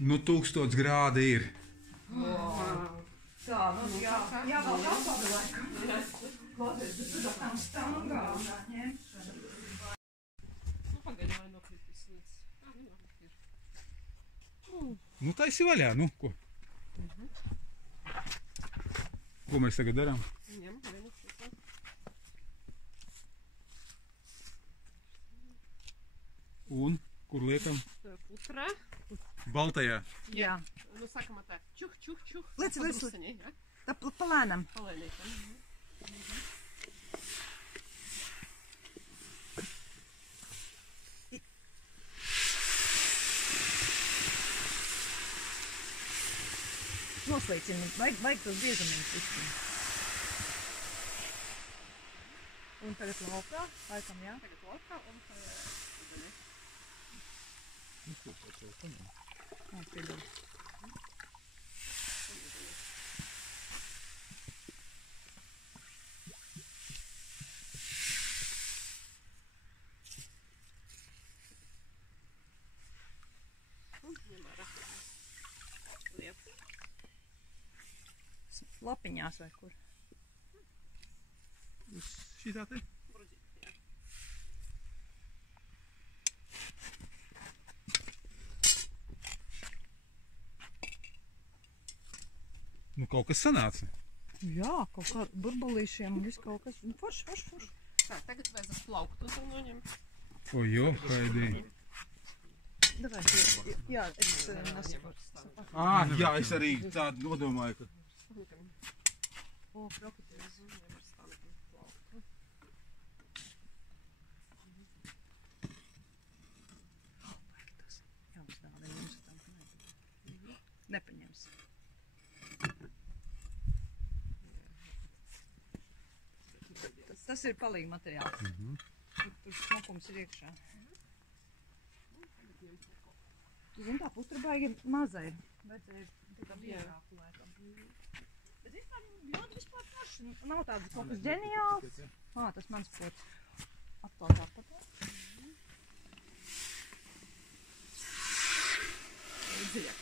Nu, 1000 grādi ir. Tā, nu jā, vēl apādi laikam. Klausies, bet tu tam stangā ņemt. Nu, pagaidi, lai nokritis līdz. Tā, ir. Nu, taisi vaļā, nu, ko? Ko mēs tagad darām? Ņem, vienu šitā. Un, kur liekam? Putrā. Baltajā. Jā. Nu, sākam tā. Čuh, čuh, čuh. Liec. Padruseņi, ja? Tā palēnam. Palēnītam. Noslīcini, vajag tos biežamības izskan. Un tagad laukā, laikam, jā? Tagad laukā un ūdeni. Piedod. Ņem ārā. Liep. Lapiņās vai kur? Uz šitā te? Brudīt, jā. Nu, kaut kas sanāca. Jā, kaut kā burbulīšiem un viss kaut kas. Forši. Tā, tagad vajadzas plauktu to noņem. O, jo, haidī. Davai, jā, es nesaprotu. Jā, es arī tādu nodomāju, ka... O, krokodils. Ņem ar stānekam plauktu. Jā, mums tā neņems tam, ka nepaņems. Tas ir palīgi materiāls. Tur smokums ir iekšā. Tu zini, tā putra baigi mazai. Vajadzēja tā biežāku laikam. Bet vispār ļoti vispār paši. Nav tāds kaut kas ģeniāls. Tas mans pots. Atkal tāpat.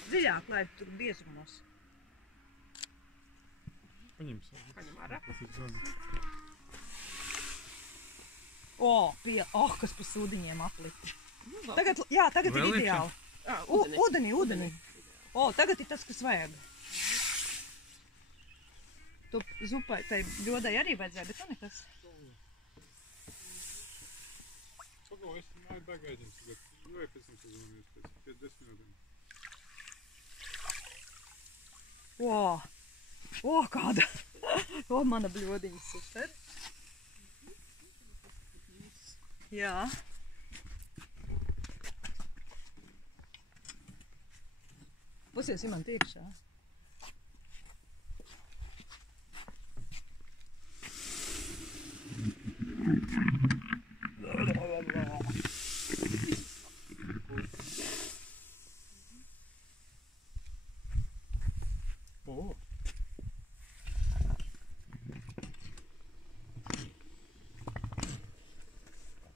Dziļāk, lai tur biezumos. Paņem ārā. Kas pa sūdiņiem aplika. Tagad ir ideāli. Ūdenī. Tagad ir tas, kas vajag. Tu zupai, tai bļodai arī vajadzēja, bet tā nekas. Pagau, es māju bagāģiņas, bet vai pēc tam sazināmies pēc 10 minūtēm. Kāda! Mana bļodiņa, super. Jā. Pusies ir man tiekšā.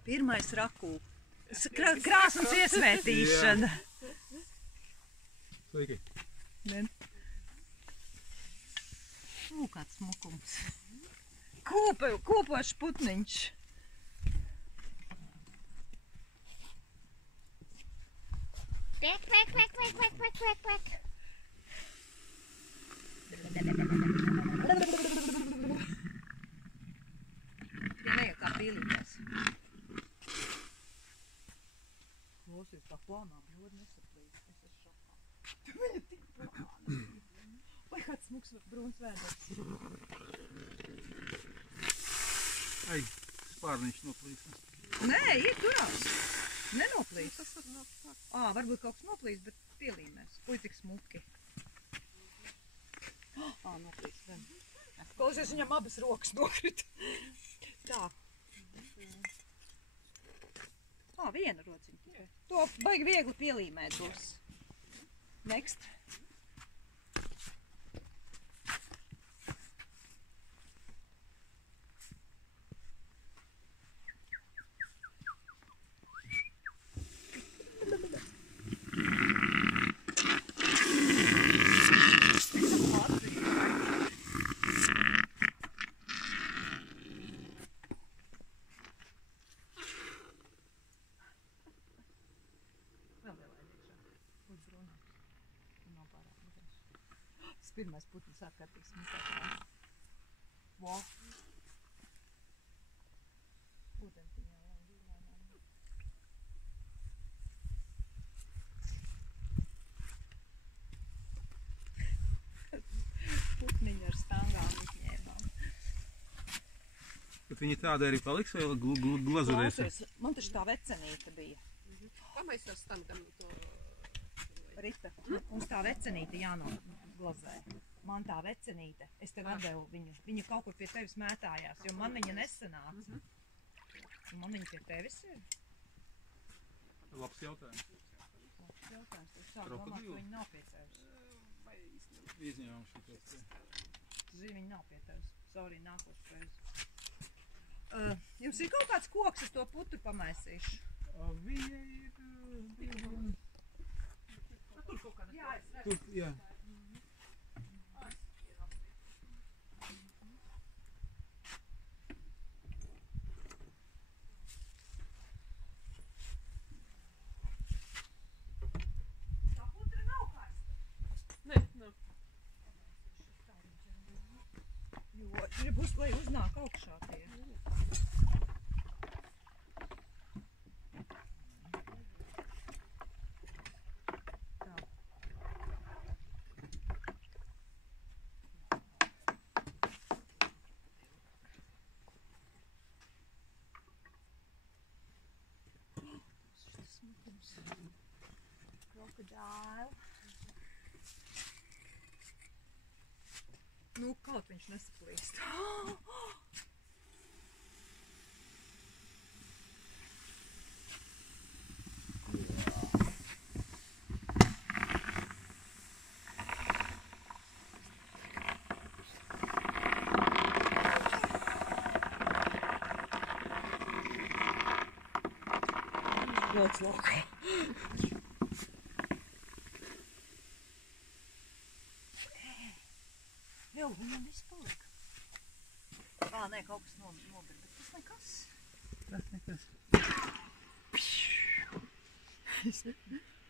Pirmais rakū. Krāsums iesvētīšana. Sveiki. Kāds smukums. Kūpošs putniņš. Kvek. Ja nejau kā pīlītās. Klausies, tā plānā bļoda nesaplīst. Es esmu šokā. Viņa tik plāna. Vai kāds smuks brūns vēders. Ai, spārniņš noplīst. Nē, ir turās. Nenoplīst. Varbūt kaut kas noplīst, bet pielīmēs. Uj, cik smuki. Noplīst. Klausies, viņam abas rokas nokrita. Tā. Viena rociņa. To baigi viegli pielīmēt būs. Next. pirmais putns ārkārtīgi smutāk. Vo. Ūdentiņā lēnām. Putniņu ar stangām izņēmām. Bet viņi tāda arī paliks vai glazurēs? Klausies, man taču tā vecenīte bija. Kā mēs ar standam to... Rita, mums tā vecenīte jānoglazē. Man tā vecenīte, es tev atdevu viņu. Viņa kaut kur pie tevis mētājās, jo man viņa nesanāca. Man viņa pie tevis ir? Labs jautājums. Labs jautājums, es sāku domāt, ka viņa nav pie tevis. Vai īstenībā? Izņēmām šitos. Zini, viņa nav pie tevis. Sorry, nākošu reizi. Jums ir kaut kāds koks, es to putru pamaisīšu. Viņa ir... Tur kaut kāda... Jā, es redzu. Tur, jā. Tā putra nav karsta. Nē, nav. Jo gribu, lai uznāk augšā tie. Krokodāli. Nu, kaut viņš nesaplīst. Ļoti labi. Jau, viņam viss palika. Nē, kaut kas nobir, bet tas nekas. Tas nekas.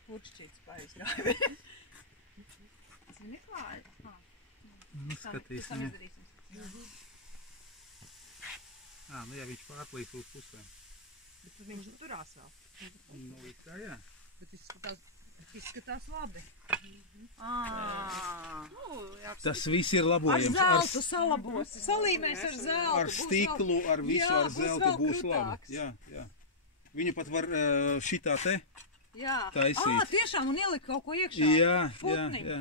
Purkšķīts paizgrāvi. Zini kā? Nu, skatīsim. Tam izdarīsim. Nu jā, viņš pārplīs uz pusēm. Bet viņš turās vēl. Nu, kā jā. Bet izskatās labi. Tas viss ir Ar labojams. zeltu salabosi. Salīmēs ar zeltu. Ar stiklu, ar visu, Jā, ar būs zeltu vēl būs krūtāks. labi. Jā, jā. Viņu pat var šitā te taisīt. Tiešām, un ielikt kaut ko iekšā. Jā, Putniņu. jā.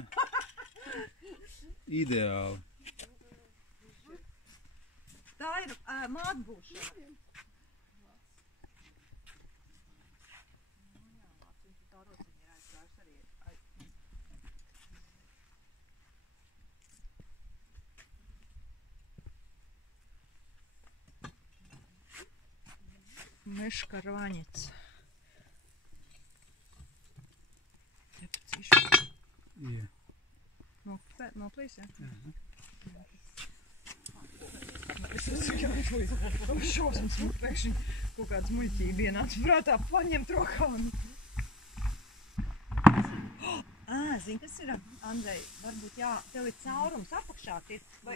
Ideāli. Tā ir mātbūšana. Meškarvaņets. Jā. Noplīs, jā? Es šausmas pēkšņi kaut kādas muļķība ienāca prātā paņemt rokā. Zini, kas ir, Andrej? Varbūt tev ir caurums apakšā tie, vai...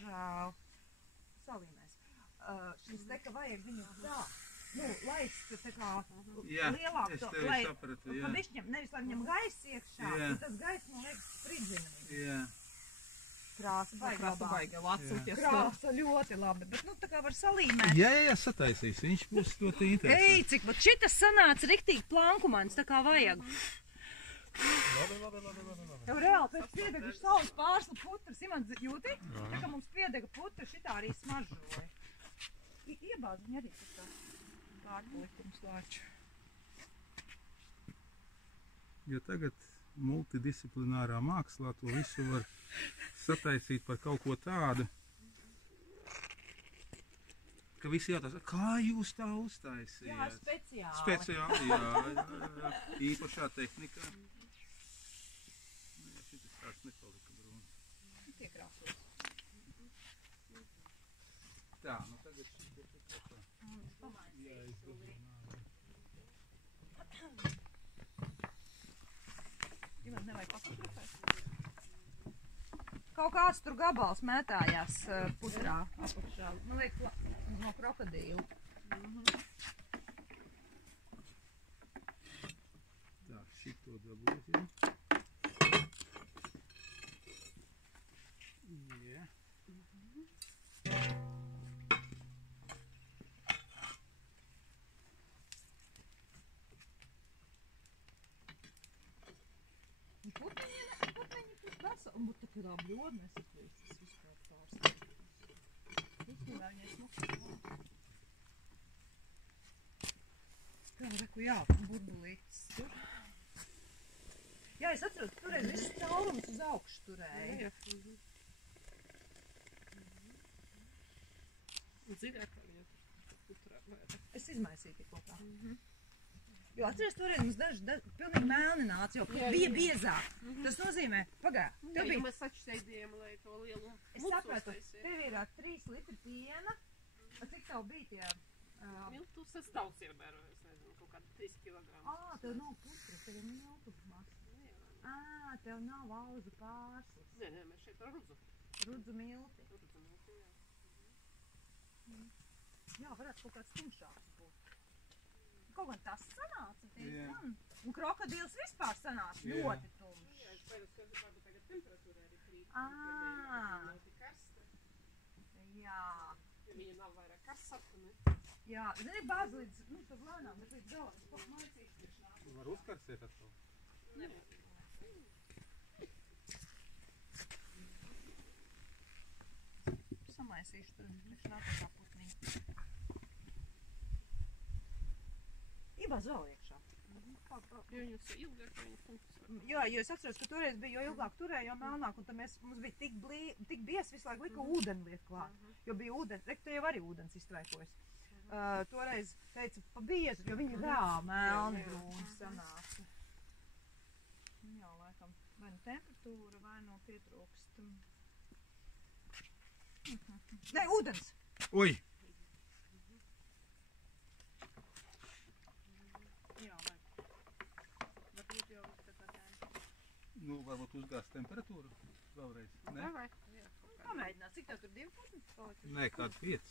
Žēl. Salīmēs. Šis te, ka vajag viņu tā, laist tā kā lielāk to, lai pa bišķiem, nevis lai viņam gaiss iekšā, un tas gaiss, man liekas, spridzina viņu. Jā. Krāsa baigi labā. Baigi vācūties. Krāsa ļoti labi, bet tā kā var salīmēt. Jā, sataisīs. Viņš būs ļoti interesants. Ei, cik, bet šitas sanāca riktīgi plankumains, tā kā vajag. Labi. Tev reāli pēc piedeguši saules pārslu putras, Imants, jūti? Tā kā mums piedega putra, šitā arī smaržoja. Iebāz viņa arī tā pārpalikums lāču. Jo tagad multidisciplinārā mākslā to visu var sataisīt par kaut ko tādu, ka visi jautās, kā jūs tā uztaisījāt? Jā, speciāli. Speciāli, jā. Īpašā tehnikā. Jā, šitas tāds nepalika brūns. Piekrāsos. Tā, nu tagad šī tā. Jā, Ivan, nevajag papafotografēt? Kaut kāds tur gabals mētājās putrā apakšā. Man liekas, no krokodīla. Tā, šito dabūsim. Jā. Putniņi tur veseli. Un būt tā bļoda nesaplīst. Tas vispār pārstāv. Īstenībā viņai smuks. Tā, reku, jā, burbulītis tur. Jā, es atceros, ka toreiz viss caurums uz augšu turēja. Dziļāk viņa tur putrā. Es izmaisīju tik kaut kā. Jo atceries, toreiz mums daži pilnīgi melni nāca, jo bija biezāk. Tas nozīmē, pagā, tev bija... Mēs taču sēdījām, lai to lielu Es sapratu, tev ir 3 litri piena. Cik tev bija tie... Miltus es tauts ievērojos, nezinu, kaut kādi 3 kilogramus. Tev nav putras, tev ir miltu masa. Tev nav auzu pārslas. Nē, mēs šeit ar rudzu. Rudzu milti. Rudzu milti, jā. Jā, varētu kaut kāds tumšāks būt. Kaut gan tas sanāca diezgan. Un krokodils vispār sanāca ļoti tumšs. Jā, es baidos, ka varbūt tagad temperatūra arī krīt. Nav tik karsta. Jā. Ja viņa nav vairāk karsta, ne? Jā, zini, bāz līdz, tas lēnām, bet līdz galam es kaut maicīšu priekš nāku. Var uzkarsēt atkal? Nē. Samaisīšu tur priekš nāku kā putniņu. Ibāz vēl iekšā. Jo viņus ilgāk, viņu funkcionē. Jā, jo es atceros, ka toreiz bija jo ilgāk turēja, jo melnāk, un tad mums bija tik bies visu laiku lika ūdeni liet klāt. Jo bija ūdens, tu jau arī ūdens iztraikojas. Toreiz teica pa biezu, jo viņi reāli melni brūni sanāca. Jā, laikam, vai nu temperatūra, vai nu pietrūkst. Nē, ūdens! Oi! Jā, vajag. Varbūt jau tā kā tēma. Nu, varbūt uzgāst temperatūru vēlreiz, ne? Vai? Pamēģināt, cik tev tur 2 putnes palika? Nē, kādi 5.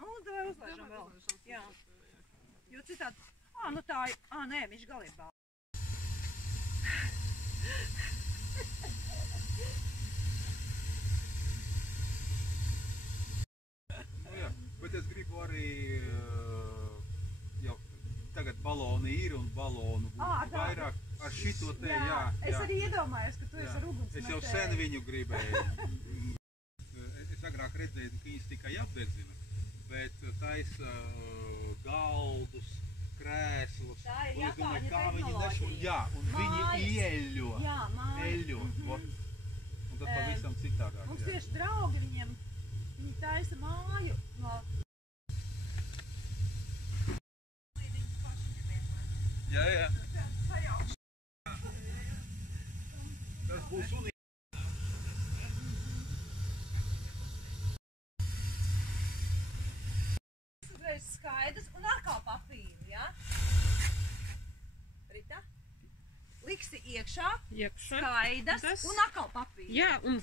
Nu, vai uzlaižam vēl. Jā. Jo citādi, nu tā, nē, viņš galībā. Nu jā, bet es gribu arī, jau tagad baloni ir un balonu būtu vairāk ar šito te, jā. Es arī iedomājos, ka tu esi ar ugunsmetēju. Es jau sen viņu gribēju. Es agrāk redzēju, ka viņas tikai apdedzina, bet taisa galdus, krēslus. Tā ir un es domāju, Japāņu kā viņi tehnoloģija. Jā, un viņi ieļo. Jā, mājas. Eļo. Un tad pavisam citādāk. Mums tieši draugi viņiem, viņi taisa māju no... Jā. Tas būs unīgi. Uzreiz skaidrs un atkal papīri, jā? Rita? Liksi iekšā, skaidrs un atkal papīri. Jā, un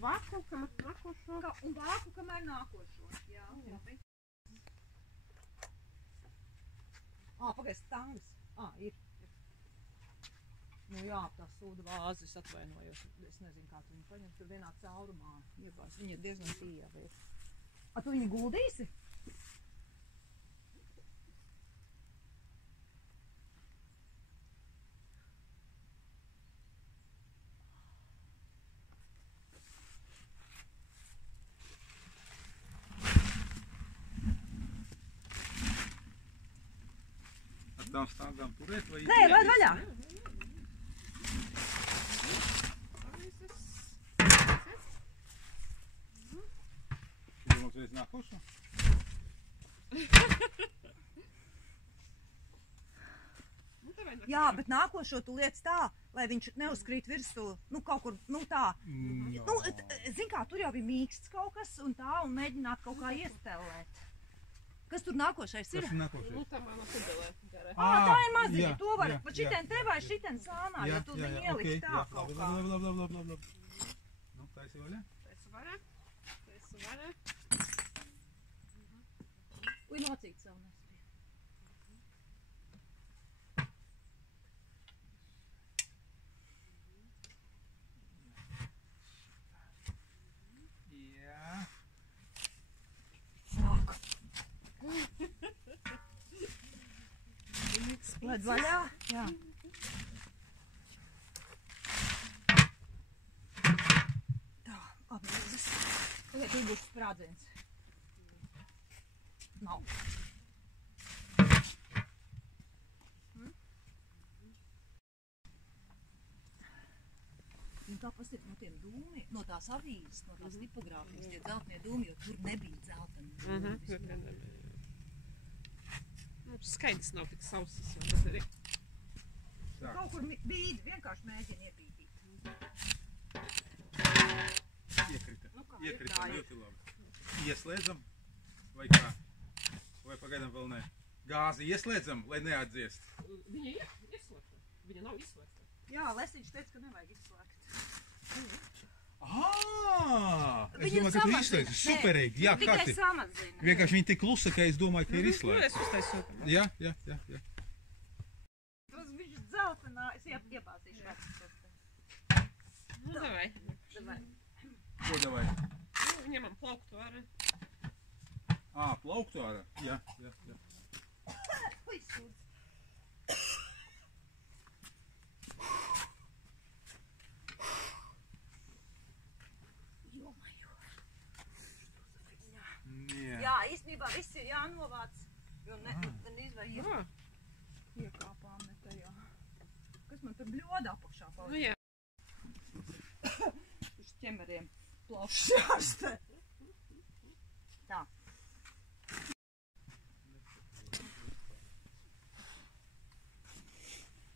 vāku, kamēr nākošo. Un vāku, kamēr nākošo. Jā, labi. Pagaid, stangas. Ir. Nu jā, tā sūda vāze, es atvainojos. Es nezinu, kā tu viņu paņem. Tur vienā caurumā iebāz. Viņa ir diezgan pieejama. Tu viņu guldīsi? Ar tām stangām turēt vai... Nē, laid vaļā! Mums reiz nākošo? Jā, bet nākošo tu liec tā, lai viņš neuzkrīt virsū, kaut kur, tā. Zin kā, tur jau bija mīksts kaut kas un tā, un mēģināt kaut kā iestelēt. Kas tur nākošais ir? Kas ir nākošais? Tā mana pudelē gara. Tā ir maziņa, to var, pa šitien te vai šitien sānā, ja tu viņu ieliks tā kaut kā. Labi. Nu, taisi vaļā? Taisu vaļā. Taisu vaļā. Uj, nocīt savu nespēju. Jā. Sāk. Slēdz vaļā? Jā. Tā, apgūdas. Tagad tur būs sprādziens. Nav. Un kā pastāv no tiem dūmiem, no tās avīzes, no tās tipogrāfijas, tie dzeltenie dūmi, jo tur nebija dzelteni. Skaidrs nav tik sausas, jau tas arī. Kaut kur bīdi, vienkārši mēģina iebīdīt. Iekrita. Nu kā, Iekrita ir ļoti labi. Ieslēdzam vai kā? Vai pagaidām vēl ne? Gāzi ieslēdzam, lai neatdziest. Viņa ir ieslēgta. Viņa nav izslēgta. Jā, Lesiņš teica, ka nevajag izslēgt. Es domāju, ka tu izslēdzi. Superīgi. Jā, tikai kārtī. samazina. Vienkārši viņi tik klusa, ka es domāju, ka ir Nu, izslēgta. es uztaisu. Jā. Tas viņš dzeltenā, es iebāzīšu vecas. Nu, davai. Davai. Ko davai? Nu, ņemam plauktu ārā. Plauktu ārā? Jā. Uj, sūdz. Jā, īstenībā viss ir jānovāc, jo neizvēj iekāpām ne tajā. Kas man tur bļoda apakšā Nu, palīdz? jā. Uz ķemeriem plašs ārstē. Tā.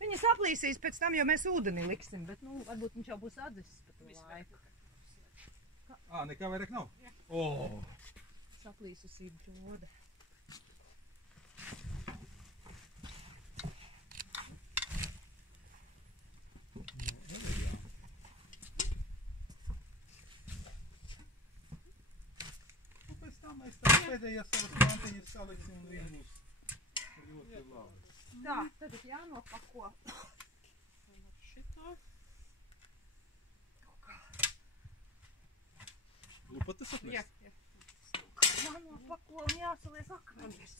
Viņa saplīsīs pēc tam, jo mēs ūdeni liksim, bet, nu, varbūt viņš jau būs atdzisis pa to laiku. Nekā vairāk nav? Saplīsusī bļoda. Pēc tam mēs tā pēdējās savas plantiņas saliksim un vien būs ļoti labi. Tā, tagad jānopako. Šitā. Lupatas Jā, atnest? jā. Jānopako un jāsalies akmeņus.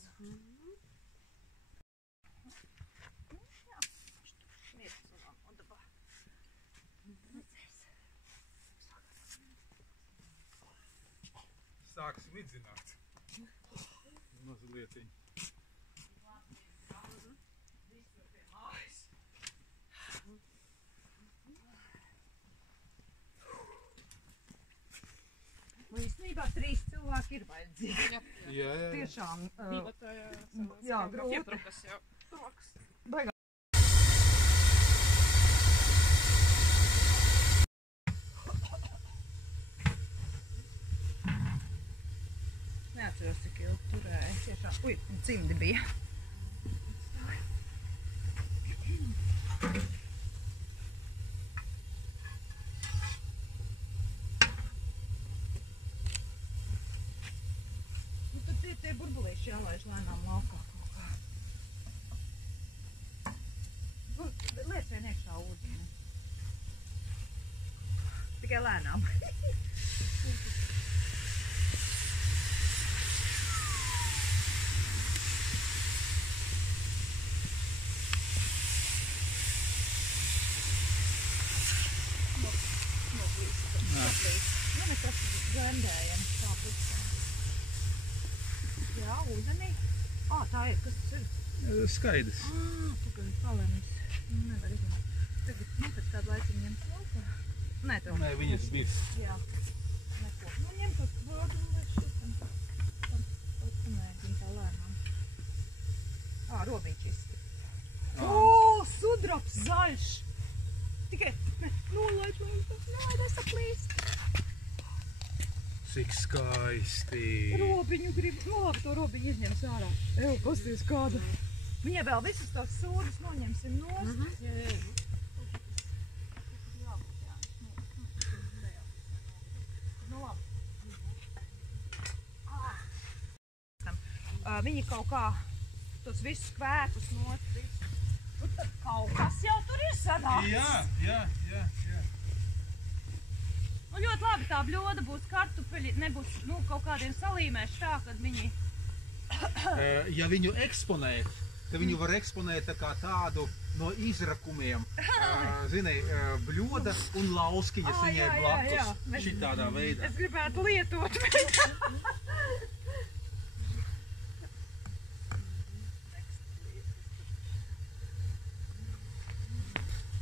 Jā, šmiet savām odabā. Redzēs. Sāksim idzināt. Mazlietiņ. Nu, īstenībā 3 cilvēki ir vajadzīgi. Jā. Tiešām. Divi tajā Jā, grūti. Pietrukas jau. Rokas. Baigā. Neatceros, cik ilgi turēja. Tiešām. Uj, cimdi bija. Nu, tad tie burbulīši jālaiž lēnām laukā kaut kā. Nu, liec vien iekšā ūdeni. Tikai lēnām. Nu, mēs tas blendējam tā pusē. Jā, ūdenī. Tā ir, kas tas ir? Skaidrs. Tu gan palenis. Nevar izņemt. Tagad, pēc kādu laiku ņemt laukā. Nē, tev. Nē, viņas birs. Jā. Neko. Ņem kaut vodu un vai šitam. Atkumēģim tā lēnām. Robiņš izskatīt. Sudrabs zaļš. Tikai nolaid, es saplīst. Cik skaisti. Robiņu grib. Nu labi, to robiņu izņems ārā. Pasties kāda. Viņai vēl visas tās sūdas noņemsim nost. Jā. viņi kaut kā tos visus kvēkus notrīs. Nu, tad kaut kas jau tur ir sanāks. Jā. Nu, ļoti labi, tā bļoda būs kartupeļi, nebūs, nu, kaut kādiem salīmēši tā, kad viņi... Ja viņu eksponēt, tad viņu var eksponēt tā kā tādu no izrakumiem, zini, bļoda un lauskiņas viņai blakus, šitādā veidā. Es gribētu lietot.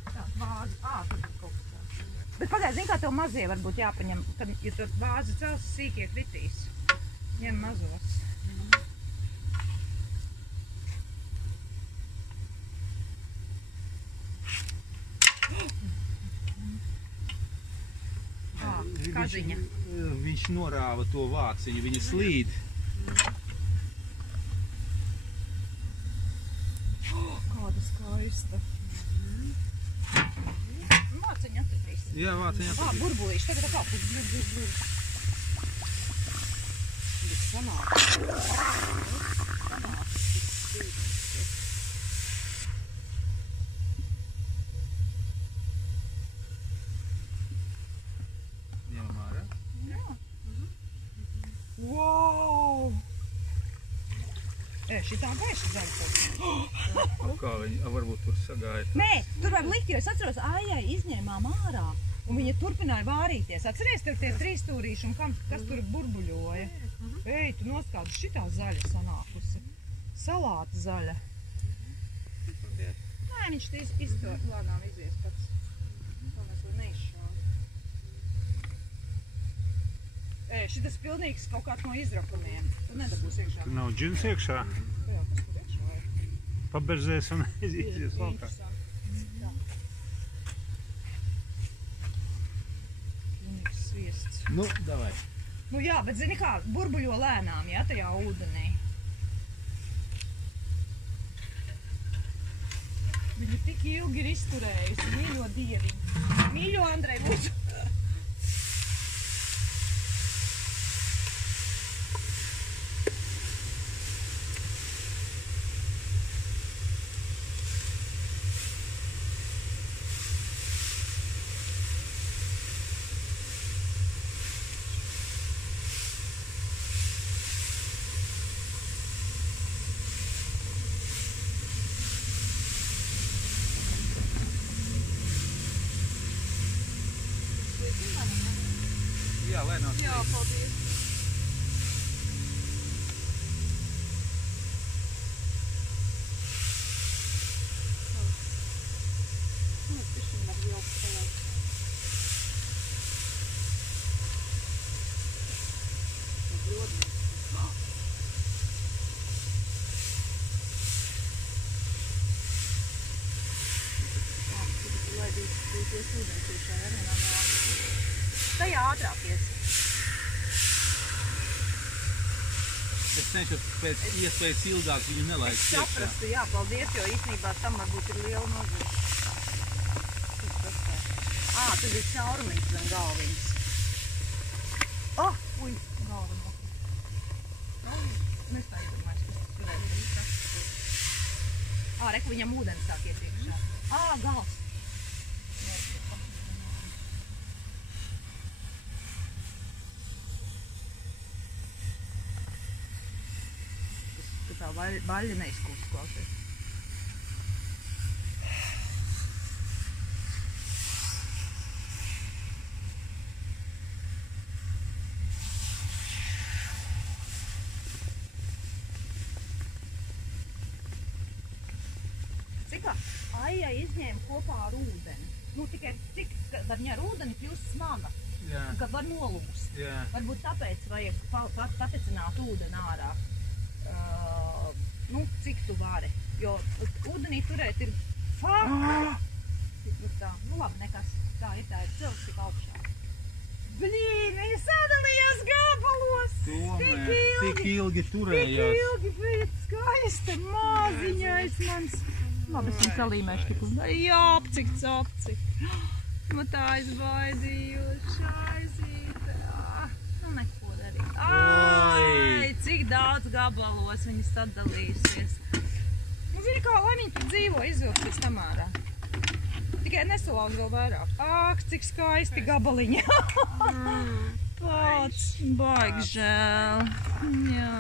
Tā, vāzi, tur ir kaut kas tāds. Bet pagaid, zini, kā tev mazie varbūt jāpaņem, kad, ja tur vāzi cels, sīkie kritīs. Ņem mazos. Kaziņa. Viņš norāva to vāciņu, viņa slīd. Kāda skaista. Vāciņa atradīs. Jā, vāciņu atradīs. Burbulīši, tagad tā kā blur. Bet sanāk. Wow! Šitā gaiša zaļa. Kā viņa varbūt tur sagāja? Nē, tur var likt, jo es atceros, Ājai izņēmām ārā. Un viņa turpināja vārīties. Atceries tev tie trīsstūrīši un kas tur burbuļoja? Ej, tu noskādi, šitā zaļa sanākusi. Salāta zaļa. Nē, viņš izto lāgām izies pats. To mēs vēl neizšādi. Šitas pilnīgs kaut kāds no izrakumiem. Tu nedabūs iekšā. Tur nav džins iekšā. Jā, kas tur iekšā ir? Paberzēs un izies laukā. Pilnīgs sviests. Nu, davai. Nu jā, bet zini kā, burbuļo lēnām, jā, tajā ūdenī. Viņa tik ilgi ir izturējusi, mīļo dieviņu. Mīļo Andrej, lūdzu. Jā, lēnāk. Jā, paldies. Tajā ātrāk ies. Es cenšos pēc iespējas ilgāk viņu nelaist iekšā. Saprastu, jā, paldies, jo īstenībā tam varbūt ir liela nozīme. Tur bija caurumiņas zem galviņas. Ui, galva nokrita. Es tā iedomājos, kas tas varētu būt. Reku viņam ūdens sāk iet iekšā. Gals. Tā vaļa neizkūst klausies. Cik kā Aijai izņēma kopā ar ūdeni. Nu, tikai cik, kad viņa ar ūdeni kļūst smaga. Jā. Un kad var nolūst. Jā. Varbūt tāpēc vajag patecināt ūdeni ārā. Nu, cik tu vari, jo ūdenī turēt ir tā, nu labi, nekas, tā ir cilvēks tik augšā. Blīn, viņi sadalījās gabalos! Tomēr, tik ilgi turējās. Tik ilgi bija skaista, maziņais mans. Labi, es viņu salīmēšu tik un jāpcik, capcik. Nu tā aizbaidījuši, aizīte. Nu neko darīt. Ai, cik daudz gabalos viņas sadalījusies. Nu, zini, kā laimīgi tur dzīvo, izvilkt pēc tam ārā. Tikai nesalauz vēl vairāk. Ak, cik skaisti gabaliņi. Pats, baigi žēl. Jā.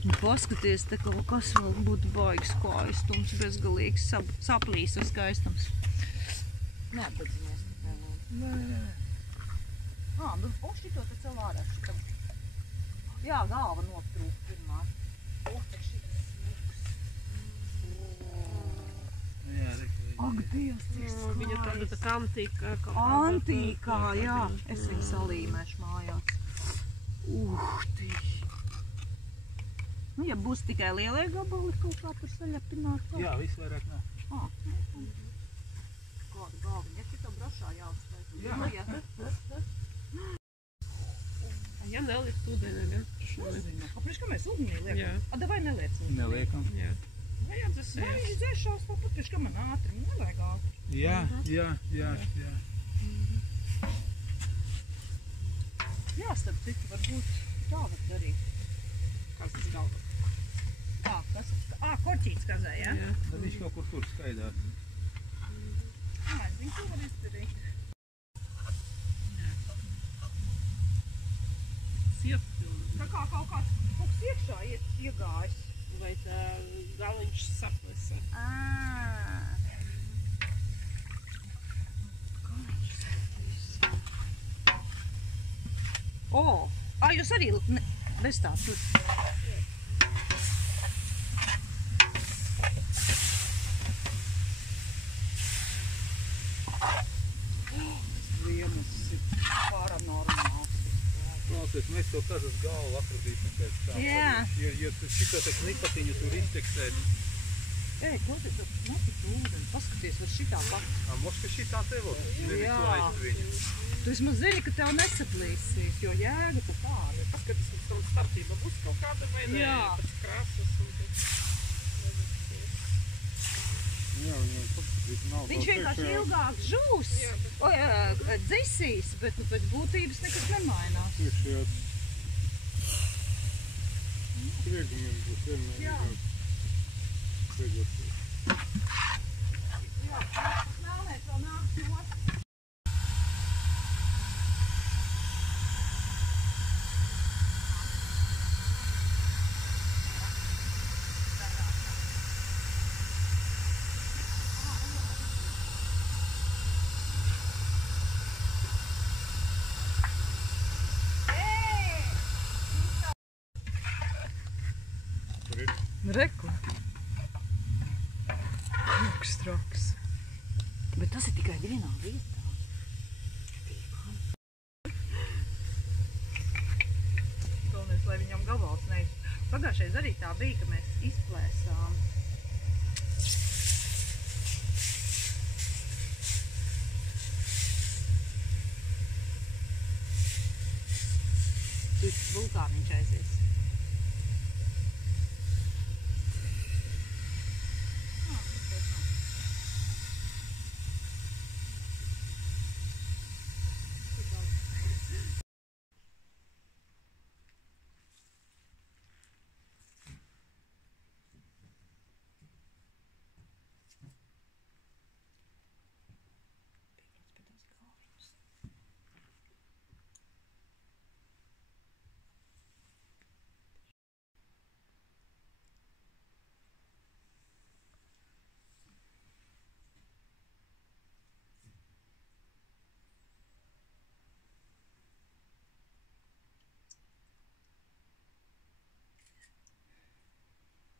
Un paskaties, te kaut kas vēl būtu baigi skaistums, bezgalīgs saplīs ar skaistums. Neatbadzinies tikai lūdzu. Nē. Nu, o, šito te cel ārā šitam. Jā, galva notrūk pirmā. O, te šitas smuks. Ak, Dievs, cik skaisti. Viņa tāda tā kā antīkā. Antīkā, jā. Es viņu salīmēšu mājās. Tī. Nu, ja būs tikai lielie gabali, kaut kā tur saļapināt. Jā, viss vairāk nav. Kāda galviņa? Es šito brošā jāuztais. Jā. Ja nelikt ūdeni, gan Nezinu. Aprieš, kā mēs ūdenī liekam? Jā. Davai neliecam. Neliekam. Jā. Vai jādzesēs? Vai viņš dzēšās tāpat, prieš, kā man ātri. Nevajag ātri. Jā. Jā, starp citu, varbūt tā var darīt. Kāds tas galva? Tā, kas? Korķīts kazē, jā? Jā. Tad viņš kaut kur tur skaidās. Es viņu to var izdarīt. Siepilni. Tā kā kaut kas iekšā iegājis. Vai tā galiņš saplesa? Jūs arī bez tā tur. Vienas ir paranormāls. Klausies, mēs to kazas galvu atradīsim pēc tā. Jā. Ja tu šito te knipatiņu tur izteksēt. Klausies, tur notik ūdeni. Paskaties, var šitā pat. Moška šitā tev, nevis Jā. tu aiz viņu. Tu vismaz zini, ka tev nesaplīsīs, jo jēga tu kāda. Paskaties, mums tam starpība būs kaut kāda vai ne? Jā. Pēc krāsas un pēc... Jā, viņam paskatīt nav. Viņš vienkārši ilgāk žūs, dzisīs, bet pēc būtības nekas nemainās. Priekšējās spriegumiem būs vienmēr Jā. spriegosies. Jā, tas melnēs vēl nāk nost. Reku. Koks traks. Bet tas ir tikai vienā vietā. Galvenais, lai viņam gabals neiz. Pagājušais arī tā bija, ka mēs izplēsām. Cits vulkāniņš aizies.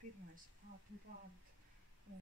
Pirmais, ātri pārt.